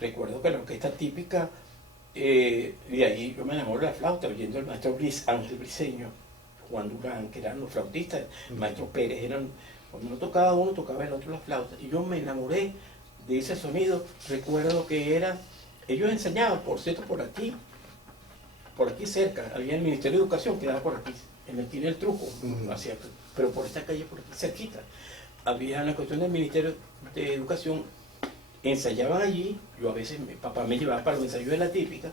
recuerdo que la orquesta típica, de ahí yo me enamoro de la flauta, oyendo el maestro Ángel Briceño, Juan Durán, que eran los flautistas, el maestro Pérez, cuando no tocaba uno, tocaba el otro la flauta, y yo me enamoré de ese sonido. Recuerdo que ellos enseñaban, por cierto, por aquí cerca, había el Ministerio de Educación, que daba por aquí, en el Quine del Truco, pero por esta calle, por aquí cerquita, había una cuestión del Ministerio de Educación, ensayaban allí, yo a veces, mi papá me llevaba para los ensayos de la típica,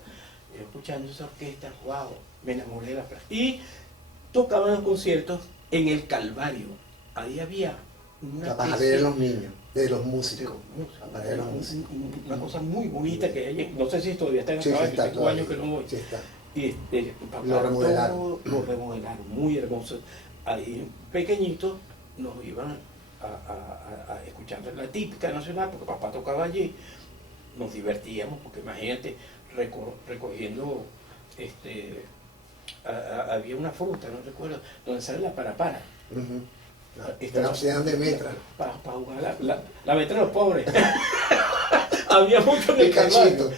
yo escuchando esa orquesta, wow, me enamoré de la flauta. Y tocaban los conciertos en el Calvario, ahí había para ver a los niños, de los músicos. Para ver a los músicos. Una cosa muy bonita que hay, no sé si todavía está en sí, Calvario, está 5 años que no voy. Sí está. Y lo remodelaron. Lo remodelaron, muy hermoso. Ahí pequeñitos nos iban a escuchar la típica nacional, porque papá tocaba allí, nos divertíamos, porque imagínate, recogiendo, había una fruta, no recuerdo, donde sale la parapara. La opción de metra. Para jugar la metra de los pobres. Había mucho en el Calvario.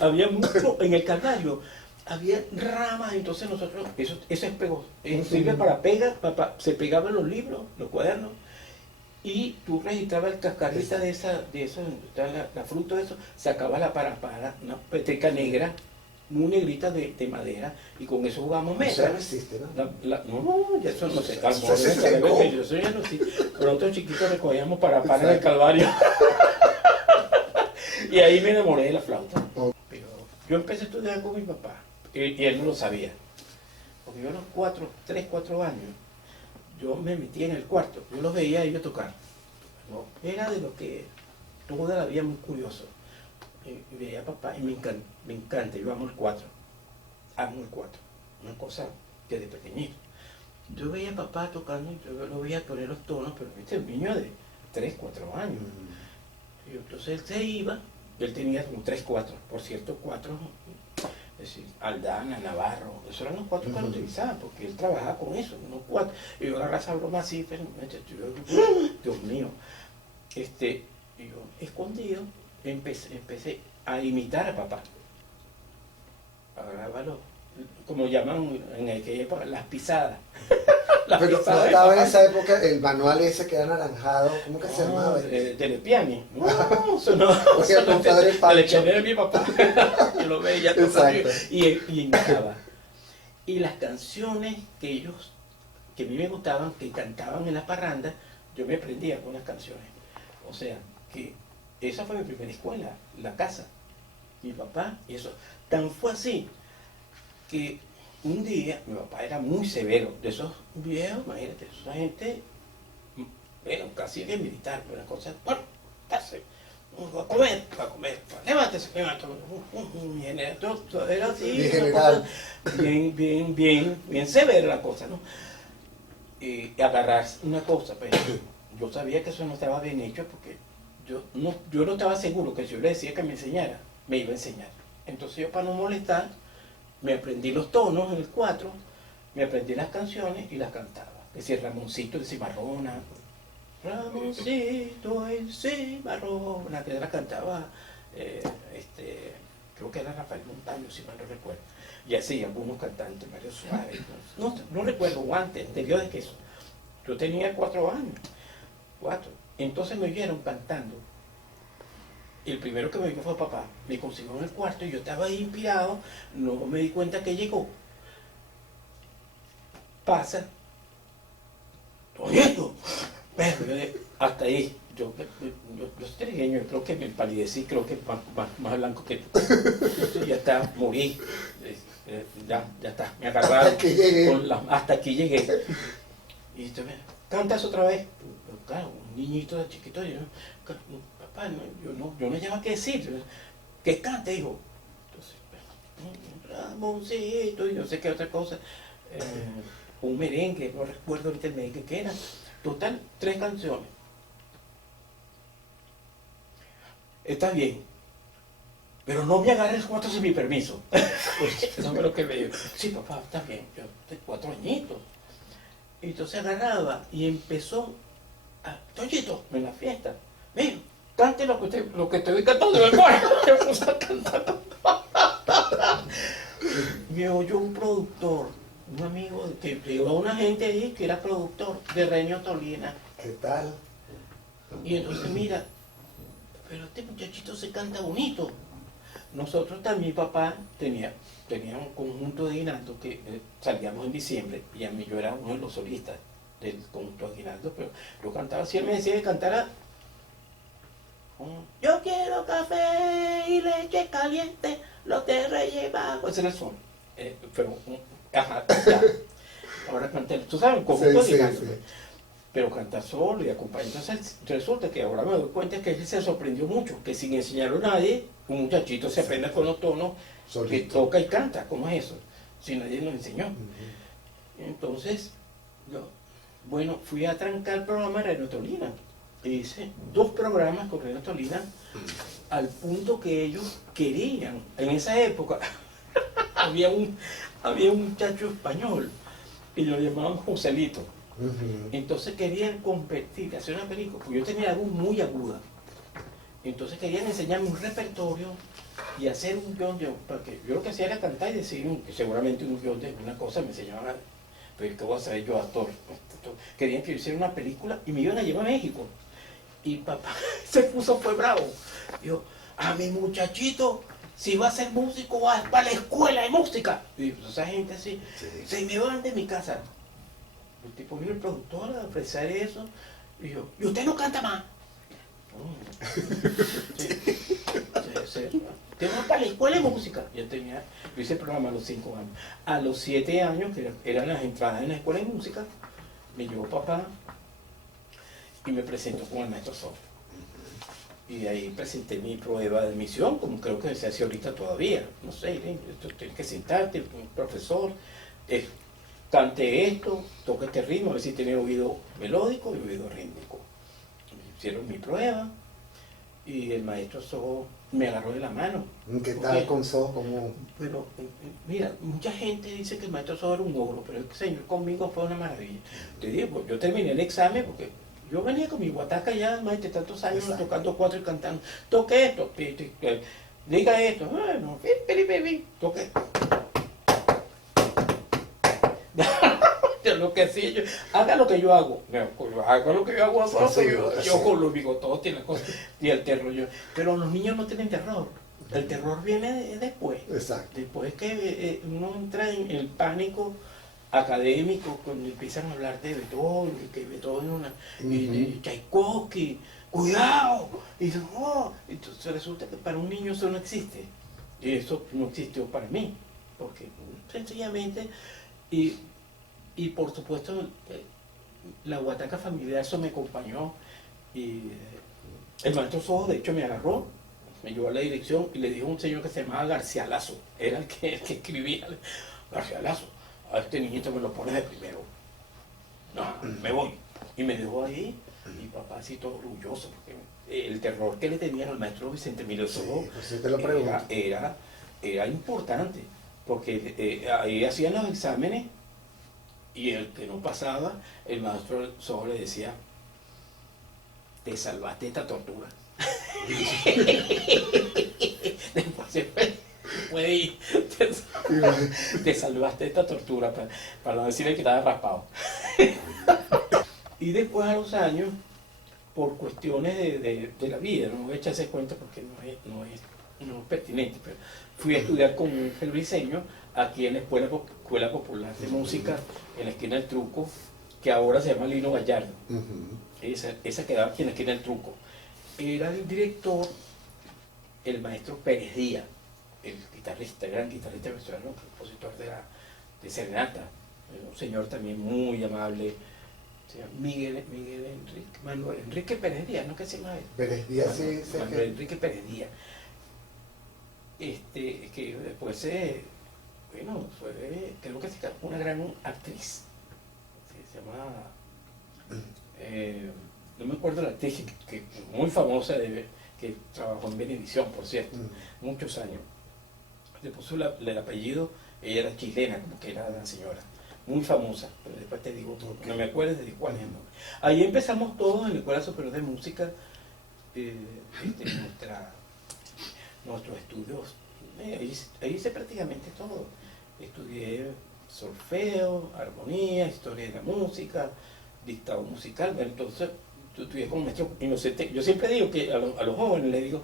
Había mucho en el Calvario. Había ramas, entonces nosotros, eso es pegó, sirve para se pegaban los libros, los cuadernos, y tú registrabas el cascarita de eso, la fruta de eso, sacaba la parapara, una peteca negra, muy negrita de madera, y con eso jugamos metra. Eso no existe, ¿no? No, ya eso no se está. Eso ya no existe. Pronto chiquitos recogíamos parapara en el Calvario. Y ahí me enamoré de la flauta. Pero yo empecé a estudiar con mi papá, y él no lo sabía. Porque yo a los 3, 4 años, yo me metí en el cuarto, yo los veía a ellos tocar. ¿No? Era de lo que toda la vida muy curioso. Y veía a papá y me encanta, yo amo el 4. Una cosa que de pequeñito. Yo veía a papá tocando y yo lo veía poner los tonos, pero viste, un niño de 3, 4 años. Y entonces él se iba, él tenía como 3, 4, por cierto, 4, es decir, Aldana, Navarro, esos eran los 4 que él utilizaba, porque él trabajaba con eso, unos 4. Y yo agarraba esa broma así, pero, Dios mío, y yo escondido, empecé a imitar a papá. Agarraba como llaman en aquella época, las pisadas. Pero no estaba en esa época el manual ese que era anaranjado, ¿cómo que se llamaba? Telepiani. No, eso no. Porque el compadre Pancho. Telepiani era mi papá. Yo lo veía Exacto. y imitaba. Y las canciones que a mí me gustaban, que cantaban en la parranda, yo me aprendía con las canciones. O sea, que esa fue mi primera escuela, la casa. Mi papá, y eso. Tan fue así que un día mi papá era muy severo, de esos viejos, imagínate, esa gente, bueno, casi que militar, pero una cosa, bueno, casi, va a comer, levántese, era así, bien severa la cosa, ¿no? Y agarrar una cosa, pero yo sabía que eso no estaba bien hecho, porque yo no estaba seguro que si yo le decía que me enseñara, me iba a enseñar. Entonces yo, para no molestar, me aprendí los tonos en el 4, me aprendí las canciones y las cantaba. Decía Ramoncito en Cimarrona, Ramoncito en Cimarrona, que la cantaba, creo que era Rafael Montaño, si mal no recuerdo. Y así, algunos cantantes, Mario Suárez, no recuerdo, o antes, anterior de que eso. Yo tenía 4 años, 4. Entonces me oyeron cantando. El primero que me vio fue papá, me consiguió en el cuarto y yo estaba ahí inspirado, luego me di cuenta que llegó. Pasa, oyendo, pero hasta ahí, yo soy trigueño, yo creo que me empalidecí, creo que más blanco que tú. Entonces ya está, morí, ya está, me agarraron, hasta aquí llegué. Y entonces, ¿cantas otra vez? Claro, un niñito de chiquito, papá, yo no llevaba qué decir, que cante, hijo. Entonces, Ramoncito, y no sé qué otra cosa, un merengue, no recuerdo ahorita el merengue que era. Total, 3 canciones. Está bien, pero no me agarres 4 sin mi permiso. Eso fue lo que me dijo. Sí, papá, está bien, yo tengo 4 añitos. Y entonces agarraba y empezó a, Toñito, en la fiesta, ven, cante lo que estoy cantando de memoria. Me puse a cantar. Me oyó un productor, un amigo que llegó a una gente ahí que era productor de Reño Tolina. ¿Qué tal? Y entonces mira, pero este muchachito se canta bonito. Nosotros también, papá tenía un conjunto de Aguinaldo que salíamos en diciembre y a mí yo era uno de los solistas del conjunto de Aguinaldo, pero yo cantaba, si él me decía que cantara, yo quiero café y leche caliente, los de Reyes Magos, ese era el son. Pero, ajá, ya. Ahora canté, tú sabes, el conjunto de Aguinaldo. Sí. Pero cantar solo y acompañar. Entonces resulta que ahora me doy cuenta que él se sorprendió mucho, que sin enseñarlo a nadie, un muchachito se aprende con los tonos, solito, que toca y canta. ¿Cómo es eso? Si nadie nos enseñó. Entonces, yo, bueno, fui a trancar el programa de Reño Tolina. Hice 2 programas con Reño Tolina, al punto que ellos querían, en esa época, había un muchacho español, y lo llamaban Joselito. Entonces querían competir, hacer una película, porque yo tenía la voz muy aguda. Entonces querían enseñarme un repertorio y hacer un guión porque yo lo que hacía era cantar y decir seguramente un guión de una cosa, me enseñaban, pero ¿qué voy a saber yo, actor? Querían que yo hiciera una película y me iban a llevar a México. Y papá fue bravo. Dijo, a mi muchachito, si va a ser músico, va para la escuela de música. Y pues, esa gente así, se me van de mi casa. El tipo vino el productor a ofrecer eso, y yo, ¿y usted no canta más? Te vas para la escuela de música. Yo hice el programa a los 5 años. A los 7 años, que eran las entradas en la escuela de música, me llevó papá y me presentó con el maestro Sof. Y ahí presenté mi prueba de admisión, como creo que se hace ahorita todavía. No sé, tienes que sentarte, un profesor. Cante esto, toca este ritmo, a ver si tiene oído melódico y oído rítmico. Hicieron mi prueba y el maestro So me agarró de la mano. ¿Qué tal con So? Pero mira, mucha gente dice que el maestro So era un ogro, pero el señor conmigo fue una maravilla. Te digo, yo terminé el examen porque yo venía con mi guataca ya más de tantos años tocando 4 y cantando. Toque esto, diga esto, bueno, toque. Lo que sí, haga lo que yo hago, haga lo que yo hago, yo con los bigototes y las cosas, y el terror, pero los niños no tienen terror, el terror viene después. Exacto. Después que uno entra en el pánico académico, cuando empiezan a hablar de Beethoven, que Beethoven y de Tchaikovsky, cuidado, y entonces resulta que para un niño eso no existe, y eso no existió para mí, porque sencillamente, y por supuesto, la guataca familiar, eso me acompañó. Y el maestro Sojo, de hecho, me agarró, me llevó a la dirección y le dijo a un señor que se llamaba García Lazo, era el que escribía. García Lazo, a este niñito me lo pones de primero. No, me voy. Y me dejó ahí, y papá así todo orgulloso, porque el terror que le tenían al maestro Vicente Emilio Sojo era importante, porque ahí hacían los exámenes. Y el que no pasaba, el maestro Sojo le decía, te salvaste esta tortura. Después puede ir, te salvaste esta tortura, para no decirle que estaba raspado. Y después a los años, por cuestiones de la vida, no voy a echarse cuenta porque no es pertinente, pero fui a estudiar con un briseño aquí en la Escuela Popular de Música, en la esquina del Truco, que ahora se llama Lino Gallardo. Esa quedaba aquí en la esquina del Truco. Era el director, el maestro Pérez Díaz, el guitarrista, gran guitarrista venezolano, compositor de serenata, un señor también muy amable, se llama Manuel Enrique Pérez Díaz, ¿no? ¿Qué se llama él? Pérez Díaz, Manuel Enrique Pérez Díaz. Que después creo que se casó con una gran actriz, se llama, no me acuerdo la actriz, que muy famosa, que trabajó en Venevisión, por cierto, muchos años. Le puso el apellido, ella era chilena, como que era la señora, muy famosa, pero después te digo, no me acuerdo de cuál es el nombre. Ahí empezamos todos en la Escuela Superior de Música, eh, nuestros estudios. Ahí hice prácticamente todo. Estudié solfeo, armonía, historia de la música, dictado musical. Bueno, entonces, yo estudié con maestro inocente. Yo siempre digo que a los jóvenes les digo,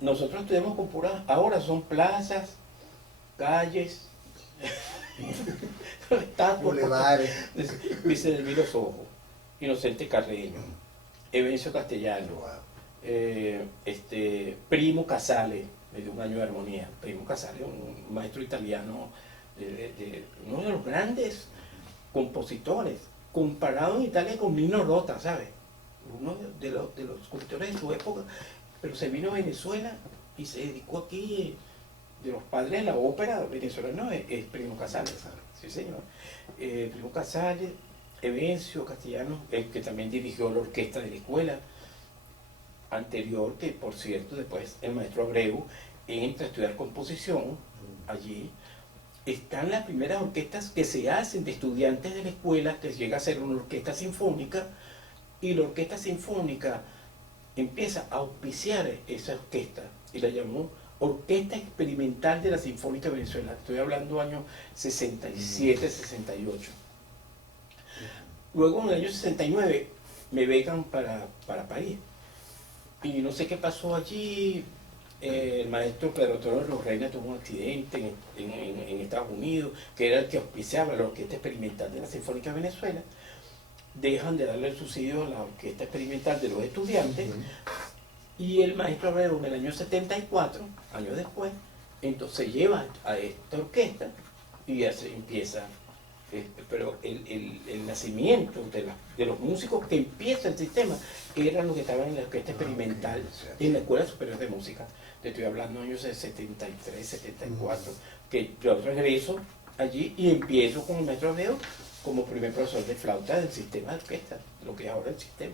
nosotros estudiamos con puras, ahora son plazas, calles, bulevares. Dice de los ojos, Inocente Carreño, Evencio Castellano, Primo Casale, me dio un año de armonía. Primo Casale, un maestro italiano, uno de los grandes compositores, comparado en Italia con Nino Rota, ¿sabes? Uno de los compositores de su época, pero se vino a Venezuela y se dedicó aquí, de los padres de la ópera venezolana, es Primo Casale, sí señor. Primo Casale, Evencio Castellano, el que también dirigió la orquesta de la escuela anterior, que por cierto después el maestro Abreu entra a estudiar composición allí. Están las primeras orquestas que se hacen de estudiantes de la escuela, que llega a ser una orquesta sinfónica, y la orquesta sinfónica empieza a auspiciar esa orquesta y la llamó Orquesta Experimental de la Sinfónica de Venezuela. Estoy hablando años 67, 68. Luego en el año 69 me becan para París. Y no sé qué pasó allí. El maestro Pedro Antonio Rosreina tuvo un accidente en Estados Unidos, que era el que auspiciaba la Orquesta Experimental de la Sinfónica de Venezuela. Dejan de darle el subsidio a la Orquesta Experimental de los estudiantes. Y el maestro Abreu en el año 74, años después, entonces lleva a esta orquesta y ya se empieza. Pero el nacimiento de los músicos que empieza el sistema eran los que estaban en la orquesta experimental en la Escuela Superior de Música. Te estoy hablando de años de 73, 74, que yo regreso allí y empiezo con el maestro Abreu como primer profesor de flauta del sistema de orquesta, lo que es ahora el sistema.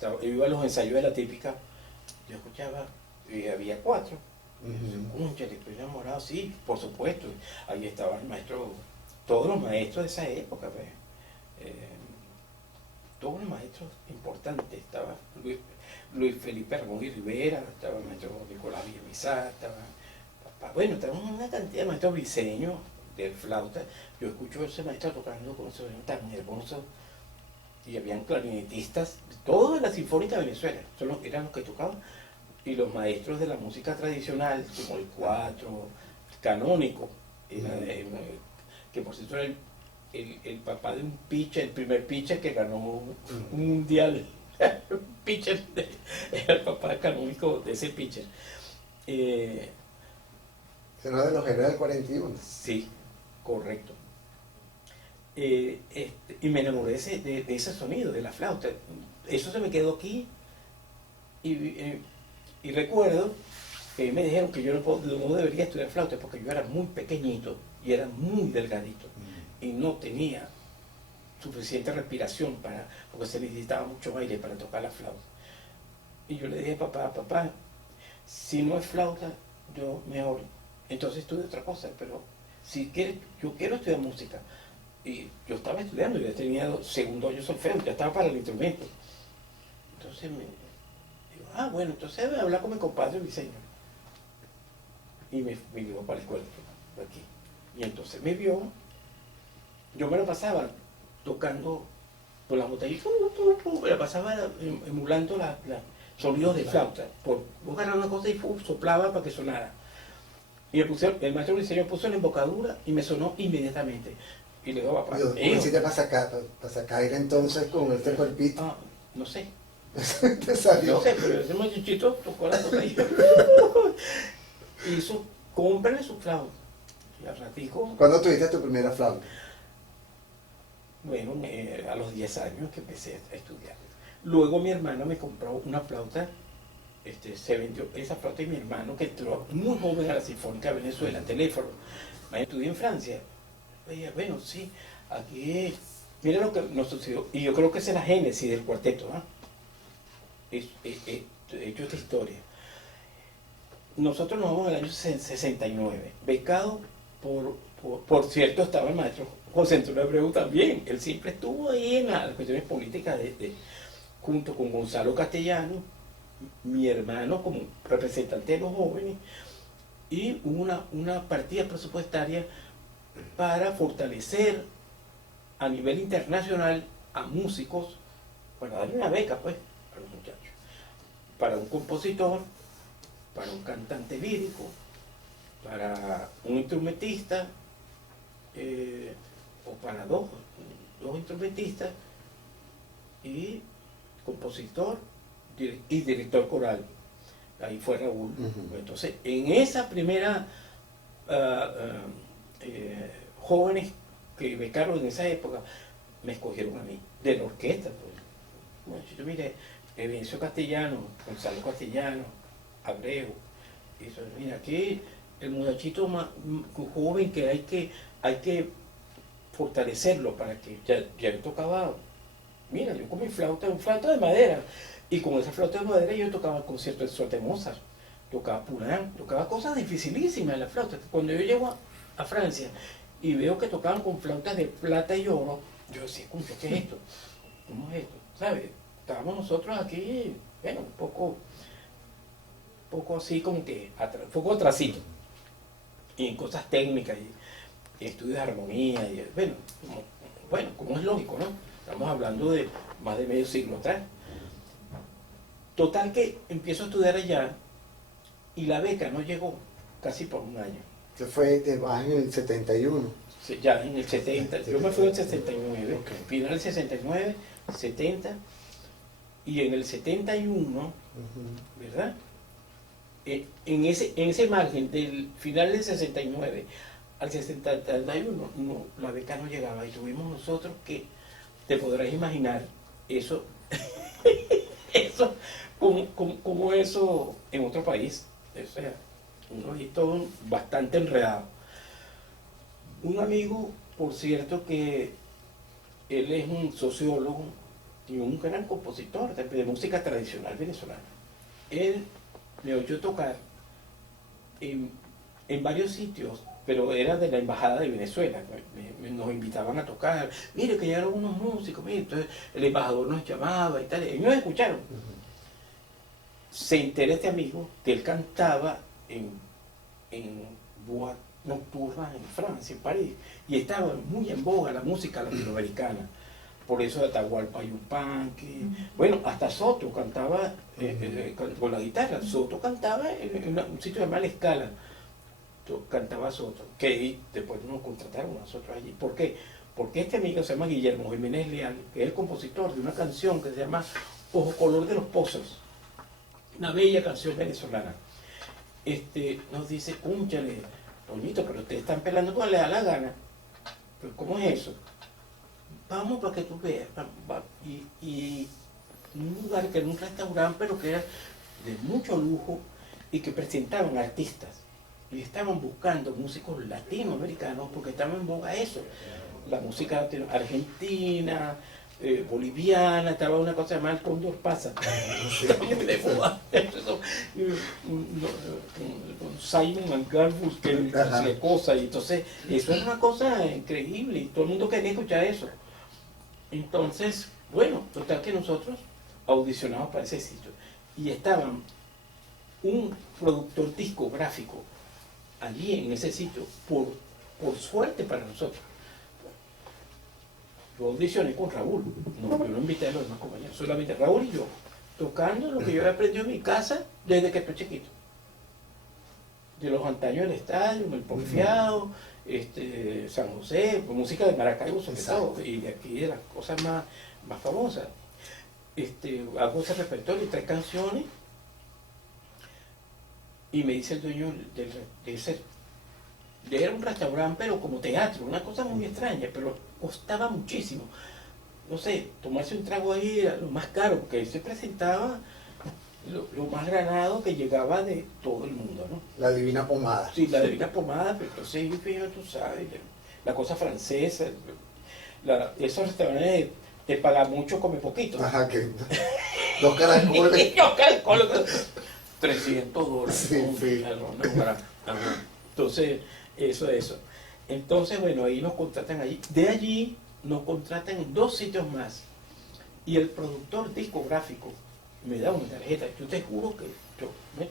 Yo iba a los ensayos de la típica, yo escuchaba, y había 4. Cónchale, estoy enamorado, sí, por supuesto. Ahí estaba el maestro, todos los maestros de esa época, todos los maestros importantes. Estaba Luis Felipe Aragón y Rivera, estaba el maestro Nicolás Villamizar, bueno, estaba una cantidad de maestros briseños de flauta. Yo escucho a ese maestro tocando con ese sonido tan hermoso, y habían clarinetistas, todos de la Sinfónica de Venezuela, eran los que tocaban, y los maestros de la música tradicional, como el cuatro, canónico, que por cierto era el papá de un pitcher, el primer pitcher que ganó un mundial, un pitcher, era el papá canónico de ese pitcher. Uno de los héroes del 41. Sí, correcto. Y me enamoré de ese sonido, de la flauta. Eso se me quedó aquí. Y recuerdo que me dijeron que yo no debería estudiar flauta porque yo era muy pequeñito y era muy delgadito y no tenía suficiente respiración porque se necesitaba mucho aire para tocar la flauta. Y yo le dije, papá, si no es flauta, yo mejor, entonces estudio otra cosa, pero si quieres, yo quiero estudiar música. Y yo estaba estudiando, yo tenía segundo año solfeo, ya estaba para el instrumento. Entonces me digo, bueno, entonces voy a hablar con mi compadre diseño. Y me llevó para la escuela, aquí. Y entonces me vio, yo me lo pasaba tocando por las botellas, me la pasaba emulando los sonidos de flauta. Vos agarraba una cosa y soplaba para que sonara. Y el maestro diseño puso la embocadura y me sonó inmediatamente. Y le digo, papá, ¿cómo hiciste para sacar aire entonces con este cuerpito? No sé. ¿Te salió? No sé, pero ese muchachito tocó la botella. Hizo, cómprale su flauta. Y al ratico. ¿Cuándo tuviste tu primera flauta? Bueno, a los 10 años que empecé a estudiar. Luego mi hermano me compró una flauta, se vendió esa flauta, y mi hermano, que entró muy joven a la Sinfónica de Venezuela, teléfono, me estudié en Francia. Bueno, sí, aquí, mira lo que nos sucedió, y yo creo que esa es la génesis del cuarteto, he hecho esta historia. Nosotros nos vamos en el año 69, becado por cierto, estaba el maestro José Antonio Abreu también, él siempre estuvo ahí en las cuestiones políticas, junto con Gonzalo Castellano, mi hermano como representante de los jóvenes, y una partida presupuestaria para fortalecer a nivel internacional a músicos, para darle una beca pues a los muchachos, para un compositor, para un cantante lírico, para un instrumentista, o para dos instrumentistas y compositor y director coral. Ahí fue Raúl. Entonces, en esa primera jóvenes que becaron en esa época, me escogieron a mí, de la orquesta. Pues. Bueno, yo mire, Evencio Castellano, Gonzalo Castellano, Abreu, eso, mira, aquí el muchachito más joven que hay que fortalecerlo para que ya le tocaba. Mira, yo con mi flauta, un flauta de madera, y con esa flauta de madera yo tocaba el concierto de suerte de Mozart, tocaba Poulenc, tocaba cosas dificilísimas en la flauta. Cuando yo llego a Francia y veo que tocaban con flautas de plata y oro, yo decía, ¿qué es esto? ¿Cómo es esto? ¿Sabes? Estábamos nosotros aquí, bueno, un poco así como que, un poco atrasito, y en cosas técnicas, y estudios de armonía, y bueno, como es lógico, ¿no? Estamos hablando de más de medio siglo atrás. Total que empiezo a estudiar allá y la beca no llegó casi por un año. Se fue en el 71. Ya en el 70, yo me fui en el 69, okay. Final del 69, 70, y en el 71, ¿verdad? En ese margen del final del 69 al 71, no, la beca no llegaba, y tuvimos nosotros que, te podrás imaginar, eso, como eso en otro país, o sea, un ojito bastante enredado. Un amigo, por cierto, que él es un sociólogo y un gran compositor de música tradicional venezolana. Él me oyó tocar en varios sitios, pero era de la embajada de Venezuela. Nos invitaban a tocar, mire que llegaron unos músicos, mire, entonces el embajador nos llamaba y tal, y nos escucharon. Se entera este amigo que él cantaba en boas nocturnas en Francia, en París, y estaba muy en boga la música latinoamericana. Por eso Atahualpa Yupanqui, bueno, hasta Soto cantaba con la guitarra. Soto cantaba en un sitio llamado La Escala, cantaba Soto, que después nos contrataron a nosotros allí. ¿Por qué? Porque este amigo se llama Guillermo Jiménez Leal, que es el compositor de una canción que se llama Ojo Color de los Pozos, una bella canción venezolana. Nos dice, cúnchale, Toñito, pero ustedes están pelando cuando le da la gana. ¿Pero cómo es eso? Vamos para que tú veas. Y un lugar que era un restaurante, pero que era de mucho lujo y que presentaban artistas. Y estaban buscando músicos latinoamericanos porque estaba en boga eso. La música argentina, boliviana, estaba una cosa llamada el Cóndor Pasa. Estaba muy de moda. Con Simon & Garfunkel, que cosa. Y entonces, eso era una cosa increíble y todo el mundo quería escuchar eso. Entonces, bueno, total que nosotros audicionamos para ese sitio. Y estaban un productor discográfico allí en ese sitio, por suerte para nosotros. Yo audicioné con Raúl, yo no invité a los demás compañeros, solamente Raúl y yo, tocando lo que yo había aprendido en mi casa desde que estoy chiquito. De los antaños del estadio, el porfiado, San José, música de Maracaibo sobre todo, y de aquí de las cosas más famosas. Hago ese repertorio, 3 canciones, y me dice el dueño era un restaurante, pero como teatro, una cosa muy extraña, pero costaba muchísimo. No sé, tomarse un trago ahí era lo más caro, porque él se presentaba lo más granado que llegaba de todo el mundo, ¿no? La Divina Pomada. Sí, la Divina Pomada, pero entonces, fíjate, tú sabes, la cosa francesa, esos restaurantes te pagan mucho, come poquito. Ajá, que los caracoles. Los caracoles, $300. Sí, sí. Entonces, eso. Entonces, bueno, ahí nos contratan allí. De allí nos contratan en 2 sitios más. Y el productor discográfico me da una tarjeta. Yo te juro que yo,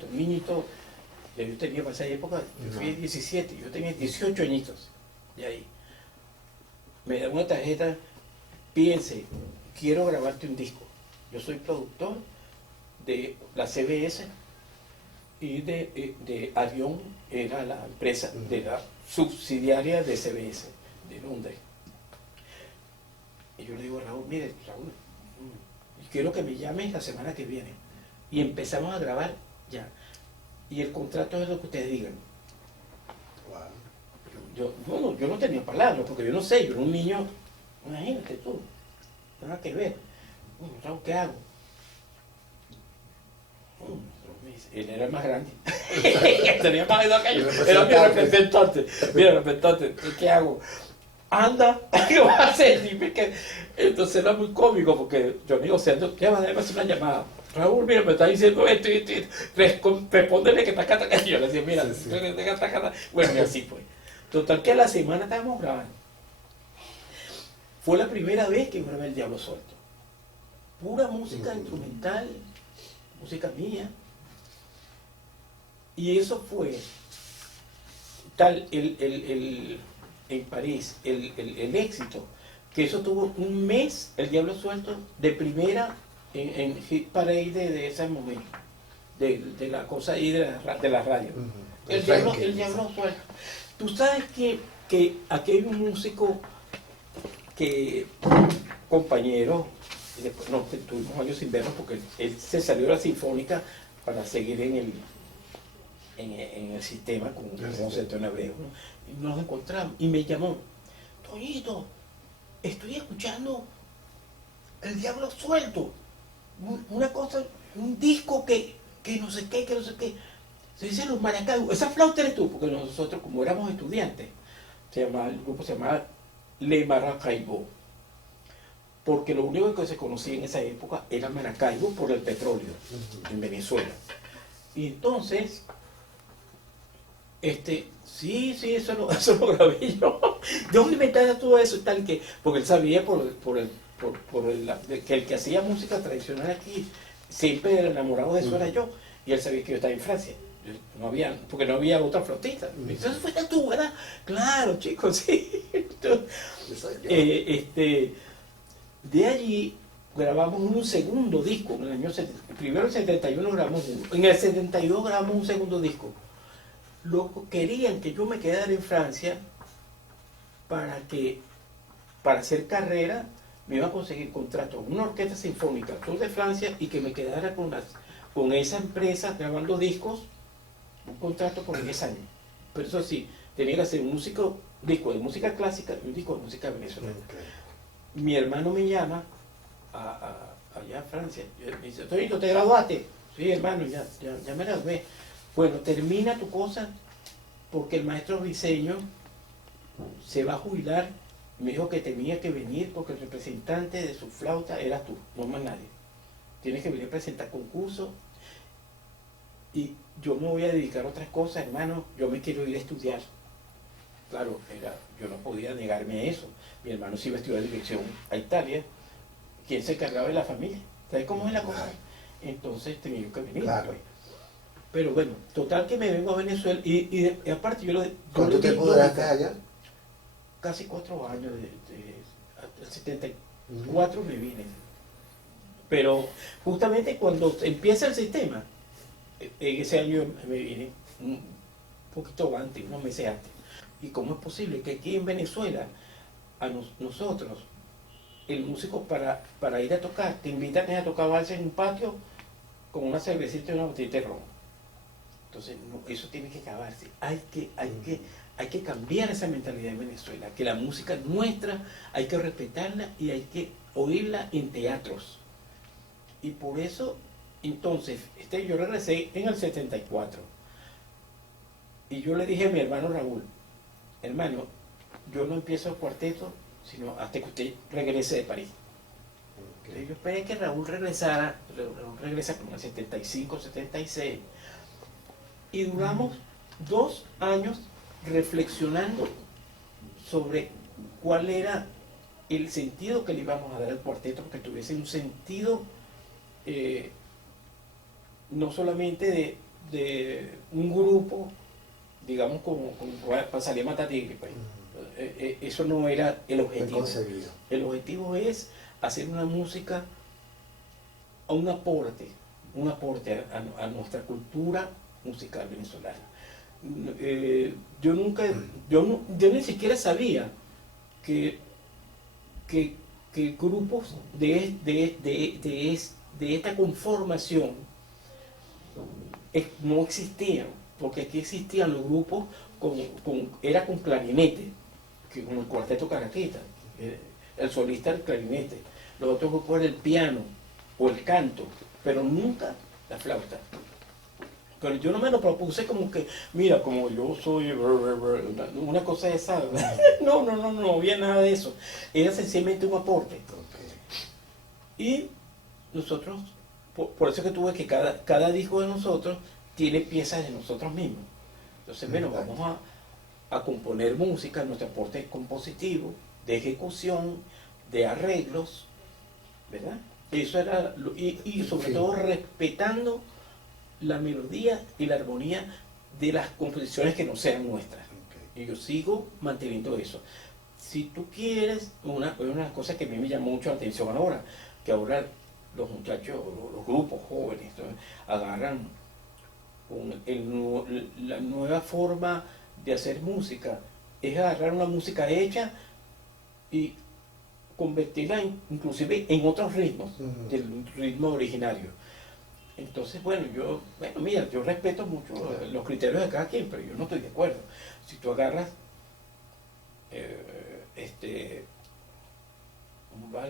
un niñito, ya yo tenía para esa época, yo fui 17, yo tenía 18 añitos de ahí. Me da una tarjeta, piense, quiero grabarte un disco. Yo soy productor de la CBS y de Avión, era la empresa de la subsidiaria de CBS, de Londres. Y yo le digo a Raúl, mire, Raúl, quiero que me llames la semana que viene. Y empezamos a grabar ya. Y el contrato es lo que ustedes digan. Wow. Yo no tenía palabras, porque yo no sé, yo era un niño, imagínate tú, nada que ver. Raúl, ¿qué hago? Él era el más grande. Tenía más edad que yo. Era mi representante. Mira, representante, ¿qué hago? Anda, ¿qué vas a hacer? Dime que... Entonces era muy cómico porque yo digo, ya va a hacer una llamada. Raúl, mira, me está diciendo esto y esto. Respóndele que taca. Yo le decía, mira, taca. Bueno, y así fue. Total que a la semana estábamos grabando. Fue la primera vez que grabé El Diablo Suelto. Pura música instrumental, música mía. Y eso fue tal en París, el éxito, que eso tuvo un mes, El Diablo Suelto, de primera en Hit Parade de ese momento, de la cosa ahí de la radio. El Diablo Suelto. Tú sabes que aquí hay un músico que, compañero, y después tuvimos años sin vernos porque él se salió de la Sinfónica para seguir en el sistema con José Antonio Abreu, ¿no? Y nos encontramos y me llamó, Toñito, estoy escuchando El Diablo Suelto, una cosa, un disco que no sé qué, se dice Los Maracaibos, esa flauta eres tú, porque nosotros como éramos estudiantes, el grupo se llamaba Les Maracaibos, porque lo único que se conocía en esa época era Maracaibo por el petróleo en Venezuela. Y entonces sí, eso lo grabé yo. ¿De dónde me trae todo eso? Tal que, porque él sabía que el que hacía música tradicional aquí, siempre el enamorado de eso era yo. Y él sabía que yo estaba en Francia. Porque no había otra flautista. Me dice, ¿eso fuiste tú, verdad? Claro, chicos, sí. Entonces, de allí grabamos un segundo disco. En el año primero en el 71 grabamos uno. En el 72 grabamos un segundo disco. Querían que yo me quedara en Francia para hacer carrera, me iba a conseguir contrato en una orquesta sinfónica sur de Francia y que me quedara con esa empresa grabando discos, un contrato por 10 años. Pero eso sí, tenía que hacer un disco de música clásica y un disco de música venezolana. Okay. Mi hermano me llama allá a Francia, me dice, Toñito, ¿te graduaste? Sí, hermano, ya me gradué. Bueno, termina tu cosa porque el maestro Briceño se va a jubilar. Me dijo que tenía que venir porque el representante de su flauta eras tú, no más nadie. Tienes que venir a presentar concursos y yo me voy a dedicar a otras cosas, hermano. Yo me quiero ir a estudiar. Claro, yo no podía negarme a eso. Mi hermano se iba a estudiar dirección a Italia. ¿Quién se encargaba de la familia? ¿Sabes cómo es la cosa? Entonces tenía que venir. Claro. Pues. Pero bueno, total que me vengo a Venezuela y aparte ¿Cuánto tiempo duraste allá? Casi 4 años, hasta el 74 me vine. Pero justamente cuando empieza el sistema, en ese año me vine un poquito antes, unos meses antes. ¿Y cómo es posible que aquí en Venezuela, nosotros, el músico para ir a tocar, te invitan a tocar vals en un patio con una cervecita y una botella de ron? Entonces, eso tiene que acabarse. Hay que cambiar esa mentalidad en Venezuela, que la música nuestra hay que respetarla y hay que oírla en teatros. Y por eso, entonces, yo regresé en el 74. Y yo le dije a mi hermano Raúl, hermano, yo no empiezo el cuarteto, sino hasta que usted regrese de París. Okay. Yo esperé que Raúl regresara, Raúl regresa como en el 75, 76. Y duramos 2 años reflexionando sobre cuál era el sentido que le íbamos a dar al cuarteto, porque tuviese un sentido no solamente de un grupo, digamos, como para salir a matar tigres, pues. Eso no era el objetivo. El objetivo es hacer una música, un aporte a nuestra cultura musical venezolana. Yo ni siquiera sabía que grupos de esta conformación no existían, porque aquí existían los grupos era con clarinete, que como el cuarteto Caraquita, el solista del clarinete, los otros grupos era el piano o el canto, pero nunca la flauta. Pero yo no me lo propuse como que, mira, como yo soy una cosa de esa. No había nada de eso. Era sencillamente un aporte. Y nosotros, por eso que tuve que cada disco de nosotros tiene piezas de nosotros mismos. Entonces, bueno, vamos a componer música, nuestro aporte compositivo, de ejecución, de arreglos, ¿verdad? Eso era, y sobre todo respetando la melodía y la armonía de las composiciones que no sean nuestras. Y yo sigo manteniendo eso. Si tú quieres, una cosa que a mí me llama mucho la atención ahora, que ahora los muchachos, los grupos jóvenes, ¿no?, agarran la nueva forma de hacer música, es agarrar una música hecha y convertirla inclusive en otros ritmos del ritmo originario. Entonces, mira, yo respeto mucho los criterios de cada quien, pero yo no estoy de acuerdo. Si tú agarras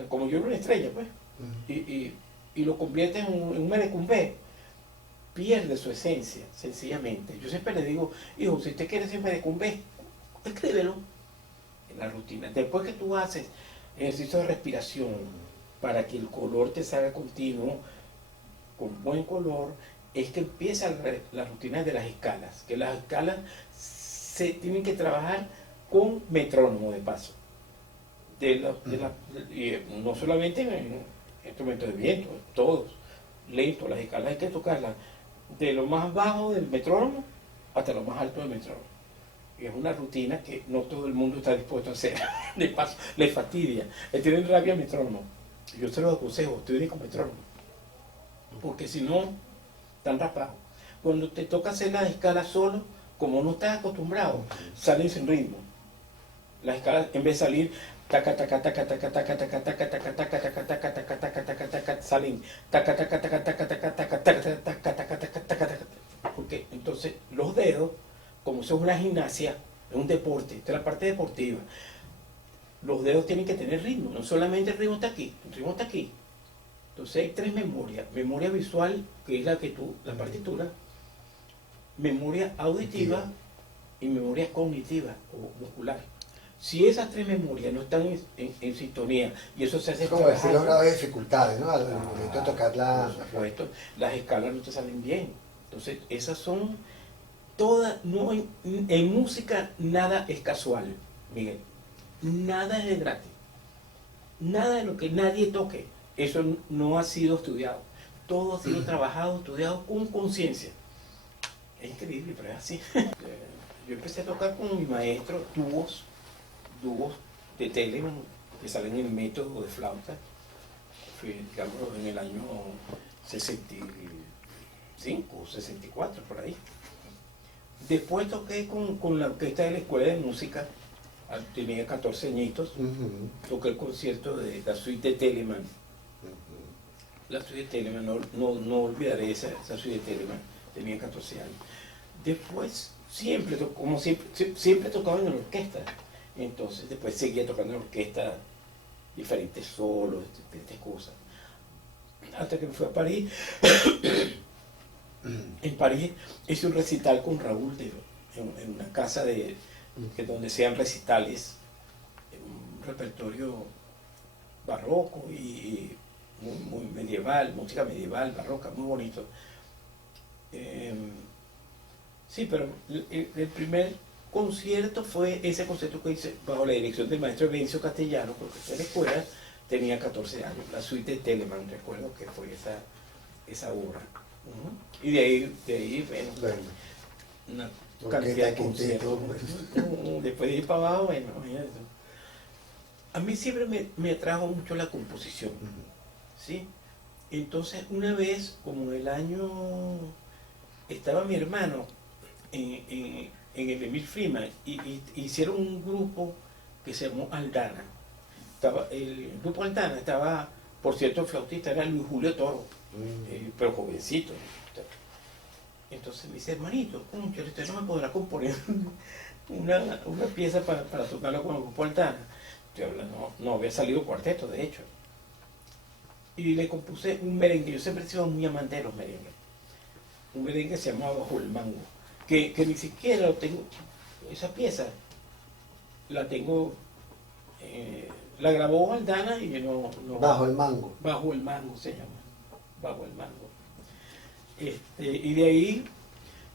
como yo una estrella, pues, y lo conviertes en un merecumbé, pierde su esencia, sencillamente. Yo siempre le digo, hijo, si usted quiere ser merecumbé, escríbelo en la rutina. Después que tú haces ejercicio de respiración para que el color te salga continuo, con buen color, es que empieza la rutina de las escalas, que las escalas se tienen que trabajar con metrónomo de paso, no solamente en instrumentos de viento, todos, lento, las escalas hay que tocarlas de lo más bajo del metrónomo hasta lo más alto del metrónomo. Y es una rutina que no todo el mundo está dispuesto a hacer, de paso, le fastidia, le tienen rabia al metrónomo. Yo se los aconsejo, estudien con metrónomo, porque si no, están rapados. Cuando te toca hacer las escalas solo, como no estás acostumbrado, salen sin ritmo. Las escalas, en vez de salir taca taca taca taca taca taca taca taca taca taca taca taca taca taca taca, salen taca taca taca taca taca taca taca taca taca taca taca, porque entonces los dedos, como eso es una gimnasia, es un deporte, esta es la parte deportiva, los dedos tienen que tener ritmo, no solamente el ritmo está aquí, el ritmo está aquí. Entonces hay tres memorias: memoria visual, que es la partitura, memoria auditiva y memoria cognitiva o muscular. Si esas tres memorias no están en sintonía, y eso se hace como decir los grados de dificultades, ¿no? Al momento de tocar las escalas no te salen bien. Entonces esas son todas, no en música nada es casual, Miguel. Nada es de gratis. Nada de lo que nadie toque, eso no ha sido estudiado. Todo ha sido trabajado, estudiado con conciencia. Es increíble, pero es así. Yo empecé a tocar con mi maestro dúos de Telemann, que salen en el método de flauta. Fue, digamos, en el año 65, 64, por ahí. Después toqué con la orquesta de la escuela de música, tenía 14 añitos, toqué el concierto de la suite de Telemann. La suite de Telemann, no olvidaré esa suite de Telemann, tenía 14 años. Después, siempre tocaba en la orquesta. Entonces, después seguía tocando en la orquesta diferentes solos, diferentes cosas. Hasta que me fui a París. En París hice un recital con Raúl en una casa donde sean recitales, un repertorio barroco y muy medieval, música medieval, barroca, muy bonito. Sí, pero el primer concierto fue ese concierto que hice bajo la dirección del maestro Bencio Castellano, porque en la escuela tenía 14 años, la suite de Telemann, recuerdo que fue esa obra. Y de ahí bueno, una cantidad de conciertos. Después de ir para abajo, bueno, imagínate. A mí siempre me atrajo mucho la composición, ¿sí? Entonces, una vez, como el año, estaba mi hermano en el Emil Freeman y hicieron un grupo que se llamó Aldana. El grupo Aldana estaba, por cierto, el flautista era Luis Julio Toro, pero jovencito. Entonces me dice, hermanito, usted no me podrá componer una pieza para tocarla con el grupo Aldana. Yo no había salido cuarteto, de hecho. Y le compuse un merengue. Yo siempre he sido muy amante de los merengues. Un merengue que se llamaba Bajo el Mango, que ni siquiera lo tengo. Esa pieza la tengo, la grabó Aldana y yo no. Bajo el Mango. Bajo el Mango se llama. Bajo el Mango. Y de ahí,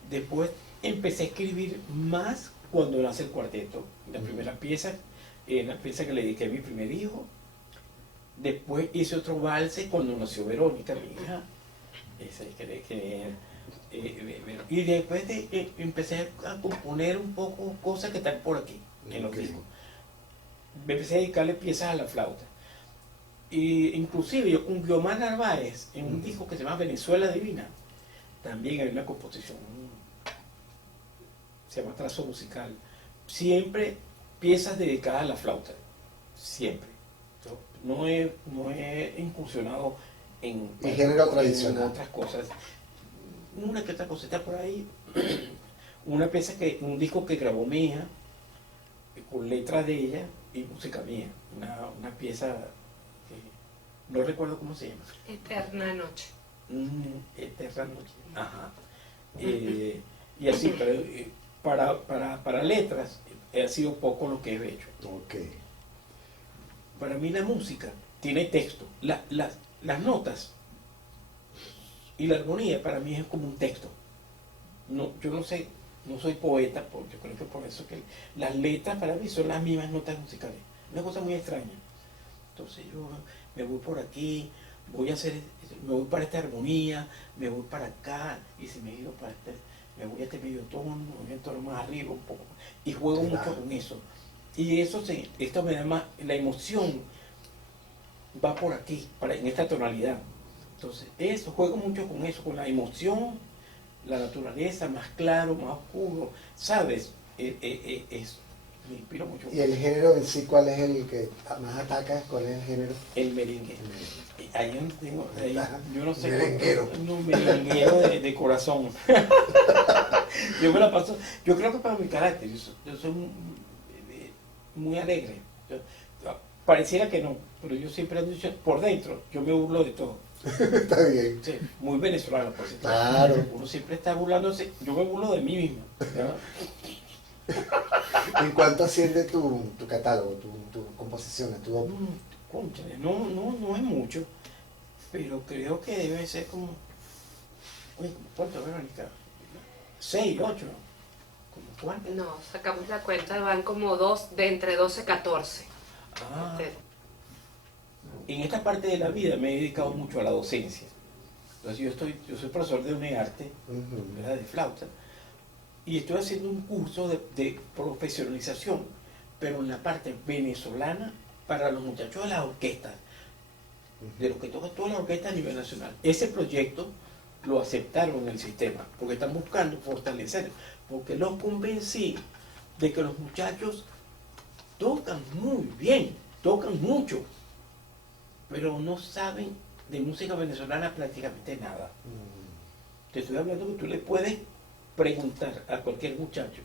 después empecé a escribir más cuando nace el cuarteto. La primera pieza, la pieza que le dediqué a mi primer hijo. Después hice otro valse cuando nació Verónica, mi hija. Y después empecé a componer un poco cosas que están por aquí, en los discos. Me empecé a dedicarle piezas a la flauta. Y inclusive yo con Guiomar Narváez, en un disco que se llama Venezuela Divina, también hay una composición, se llama Trazo Musical. Siempre piezas dedicadas a la flauta, siempre. Yo no he incursionado en género tradicional, en otras cosas. Una que otra cosita por ahí. Un disco que grabó mi hija, con letras de ella y música mía. Una pieza que no recuerdo cómo se llama. Eterna Noche. Eterna Noche. Ajá. Y así, pero para letras ha sido poco lo que he hecho. Okay. Para mí la música tiene texto. Las notas y la armonía para mí es como un texto. Yo no sé, no soy poeta, yo creo que por eso que las letras para mí son las mismas notas musicales. Una cosa muy extraña. Entonces yo me voy por aquí, me voy para esta armonía, me voy para acá, y si me giro para me voy a este medio tono, me voy a tono más arriba un poco. Y juego mucho con eso. Y esto me da más, la emoción va por aquí, en esta tonalidad. Entonces, juego mucho con eso, con la emoción, la naturaleza, más claro, más oscuro, ¿sabes? Me inspiro mucho. ¿Y el género en sí, cuál es el que más atacas? ¿Cuál es el género? El merengue. Ahí tengo, yo no sé. Merenguero. No, merenguero de corazón. Yo me la paso, yo creo que para mi carácter, yo soy muy alegre. Pareciera que no, pero yo siempre ando dicho, por dentro, yo me burlo de todo. Está bien. Sí, muy venezolano, por cierto. Claro. Uno siempre está burlándose, yo me burlo de mí mismo. ¿En cuánto asciende tu catálogo, tu composiciones, tu opus? Cónchale, no es mucho, pero creo que debe ser como, oye, ¿cuánto, Verónica? 6, 8, ¿como cuánto? No, sacamos la cuenta, van como entre 12 y 14. Ah, en esta parte de la vida me he dedicado mucho a la docencia. Entonces yo soy profesor de UNEARTE, ¿verdad? De flauta, y estoy haciendo un curso de profesionalización, pero en la parte venezolana para los muchachos de las orquestas, de los que tocan toda la orquesta a nivel nacional. Ese proyecto lo aceptaron en el sistema, porque están buscando fortalecer, porque los convencí de que los muchachos tocan muy bien, tocan mucho, pero no saben de música venezolana prácticamente nada. Te estoy hablando que tú le puedes preguntar a cualquier muchacho.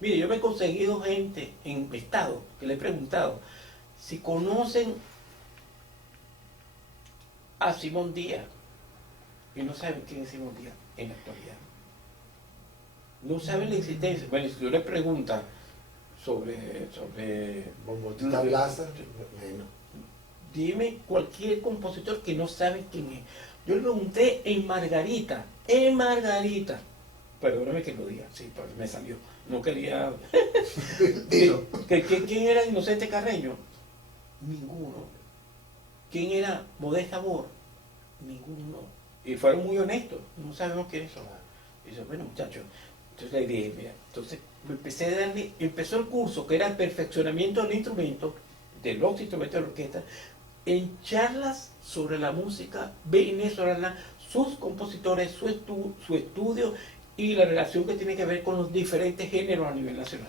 Mire, yo me he conseguido gente en mi estado que le he preguntado si conocen a Simón Díaz, y no saben quién es Simón Díaz en la actualidad. No saben la existencia. Bueno, si tú le preguntas sobre Bombotita Blaza, bueno. Dime cualquier compositor que no sabe quién es. Yo le pregunté en Margarita, perdóname que lo diga, sí, pero me salió, no quería. Dilo. ¿Quién era Inocente Carreño? Ninguno. ¿Quién era Modesta Bor? Ninguno. Y fueron muy honestos, no sabemos quiénes son. Y dice, bueno muchachos, entonces le dije, mira, entonces empezó el curso que era el perfeccionamiento del instrumento, de los instrumentos de la orquesta, en charlas sobre la música venezolana, sus compositores, su estudio y la relación que tiene que ver con los diferentes géneros a nivel nacional.